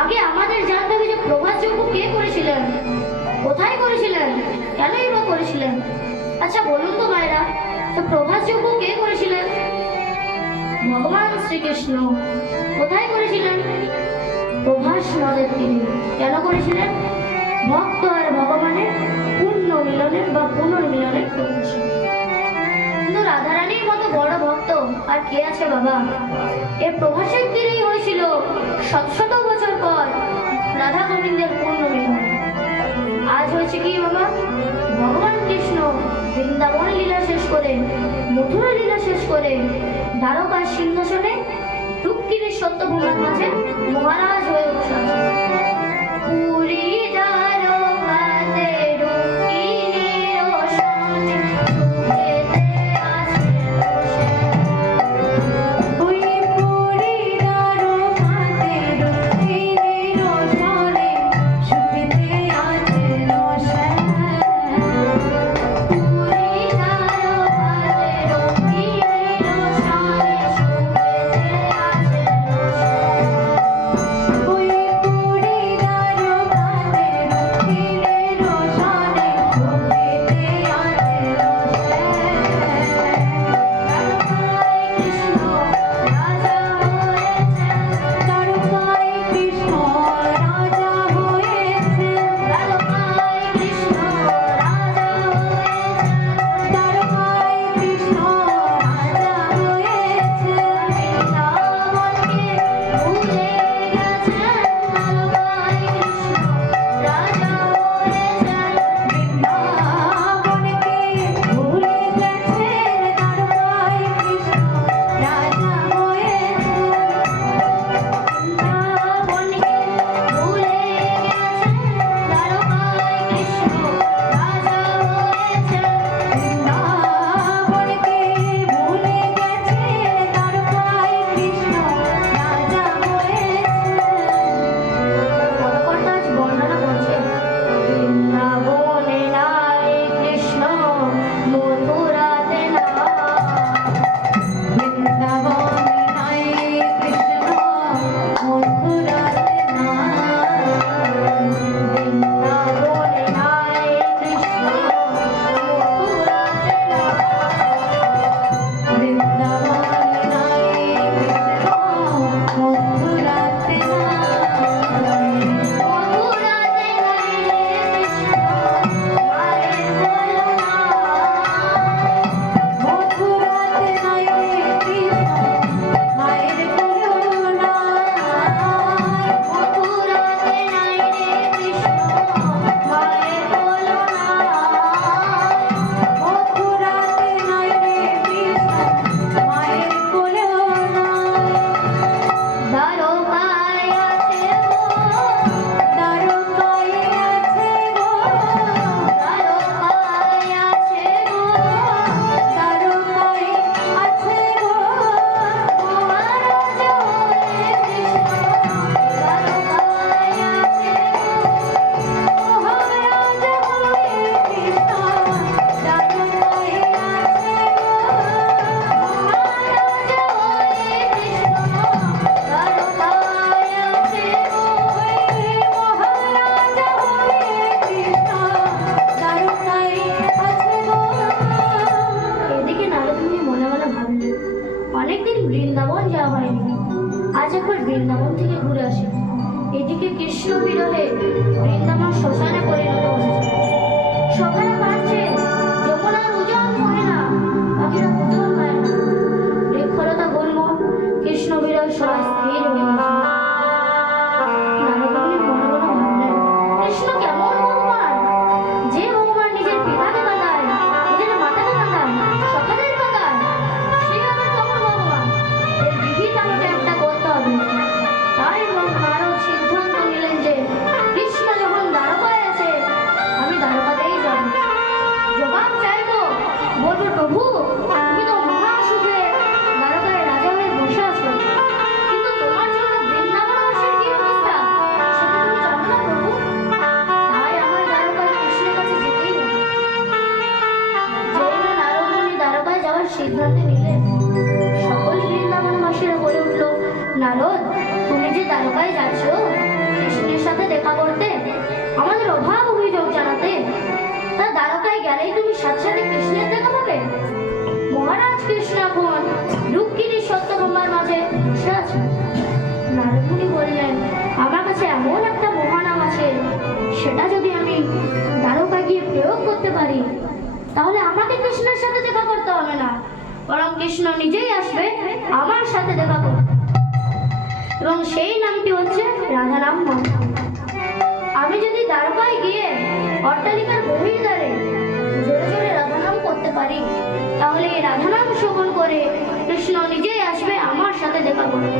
আগে আমাদের জানতে হবে যে প্রভাসযোগ্য কে করেছিলেন, কোথায় করেছিলেন, কেনই বা করেছিলেন। আচ্ছা বলুন তো মায়েরা, তো প্রভাসযোগ্য কে করেছিলেন? ভগবান শ্রীকৃষ্ণ। কোথায় করেছিলেন? প্রভাস নদের তীরে। কেন করেছিলেন? ভক্ত আর ভগবানের পূর্ণ মিলনের বা পুনর্মিলনের প্রত্যাশা। কিন্তু রাধারানীর মতো বড় ভক্ত আর কে আছে বাবা? এ প্রভাসের তীরেই হয়েছিল শত শত বছর পর রাধা গোবিন্দের পূর্ণ মিলন। আজ হয়েছে কি বাবা? ভগবান কৃষ্ণ বৃন্দাবন লীলা শেষ করে, মথুরা লীলা শেষ করে, দ্বারকার সিংহাসনে রুক্মিণীর সত্যভামার মাঝে মহারাজ হয়ে বসে আছেন। পুরী দ্বারকাতে রুক্মিণীর সনে সুখেতে আছেন বসে। ওই পুরী দ্বারকাতে রুক্মিণীর সনে সুখেতে আছেন বসে। পুরী দ্বারকাতে রুক্মিণীর সনে সুখেতে আছেন বসে। ওই পুরী দ্বারকাতে রুক্মিণীর সনে সুখেতে আছেন বসে। দ্বারকায় কৃষ্ণ রাজা হয়েছেন। দ্বারকায় কৃষ্ণ রাজা হয়েছেন। দ্বারকায় কৃষ্ণ রাজা হয়েছেন। বৃন্দাবনকে ভুলে গেছেন, দ্বারকায় কৃষ্ণ রাজা হয়েছেন। বৃন্দাবনকে ভুলে গেছেন, দ্বারকায় কৃষ্ণ রাজা হয়েছেন। বৃন্দাবনকে ভুলে গেছেন, দ্বারকায় কৃষ্ণ রাজা হয়েছেন। পদকর্তা আজ বর্ণনা করছে, বৃন্দাবনে নাই কৃষ্ণ, মথুরাতে নাই। বৃন্দাবনে নাই কৃষ্ণ, মথুরাতে নাই। বৃন্দাবনে নাই কৃষ্ণ, মথুরাতে নাই। বৃন্দাবনে নাই কৃষ্ণ, মথুরাতে নাই। মথুরাতে নাই কৃষ্ণ, মায়ের কোলে নাই। মথুরাতে নাই কৃষ্ণ, মায়ের কোলেও নাই। মথুরাতে নাই কৃষ্ণ, মায়ের কোলে নাই। মথুরাতে নাই কৃষ্ণ, মায়ের কোলেও নাই। দ্বারকায় আছে গো, দ্বারকায় আছে গো, দ্বারকায় আছে গো, দ্বারকায় আছে গো, মহারাজ হয়ে কৃষ্ণ দ্বারকায় আছে গো। মহারাজ হয়ে কৃষ্ণ দ্বারকায় আছে গো। মহারাজ হয়ে কৃষ্ণ দ্বারকায় আছে গো। মহারাজ হয়ে কৃষ্ণ দ্বারকায় আছে গো। এদিকে নারদমুনি মনে মনে ভাবলেন, অনেকদিন বৃন্দাবন যাওয়া হয়নি, আজ একবার বৃন্দাবন থেকে ঘুরে আসি। এদিকে কৃষ্ণ বিরহে বৃন্দাবন শ্মশানে পরিণত হয়েছে। সখারা কাঁদছে, যমুনার উজান বহে না, পাখিরা পুজোর পায় না। বৃক্ষলতা গুল্ম, কৃষ্ণ বিরহে সবাই স্থির হয়ে গেছে। নারদমুনি মনে মনে ভাবলেন, কৃষ্ণ কেমন ভগবান, যে ভগবান নিজের পিতাকে কাঁদায়, নিজের মাতাকে কাঁদায়, সখাদের কাঁদায়, সে আবার কেমন ভগবান? এর বিহিত আমাকে একটা করতে হবে। তাই নারদ সিদ্ধান্ত নিলেন যে কৃষ্ণ যখন দ্বারকায় আমাদের অভাব অভিযোগ জানাতে? তা দ্বারকায় গেলেই তুমি সাথে সাথে কৃষ্ণের দেখা পাবে? মহারাজ কৃষ্ণ এখন রুক্মিণী সত্যভামার মাঝে বসে আছেন। নারদ মুনি বললেন, আমার কাছে এমন একটা মহানাম আছে, সেটা যদি আমি দ্বারকা গিয়ে প্রয়োগ করতে পারি, তাহলে আমাকে কৃষ্ণের সাথে দেখা করতে হবে না, বরং কৃষ্ণ নিজেই আসবে আমার সাথে দেখা করতে। এবং সেই নামটি হচ্ছে রাধানাম মন্ত্র। আমি যদি দ্বারকায় গিয়ে অট্টালিকার বহির্দ্বারে জোরে জোরে রাধানাম করতে পারি, তাহলে এই রাধানাম শ্রবণ করে কৃষ্ণ নিজেই আসবে আমার সাথে দেখা করতে।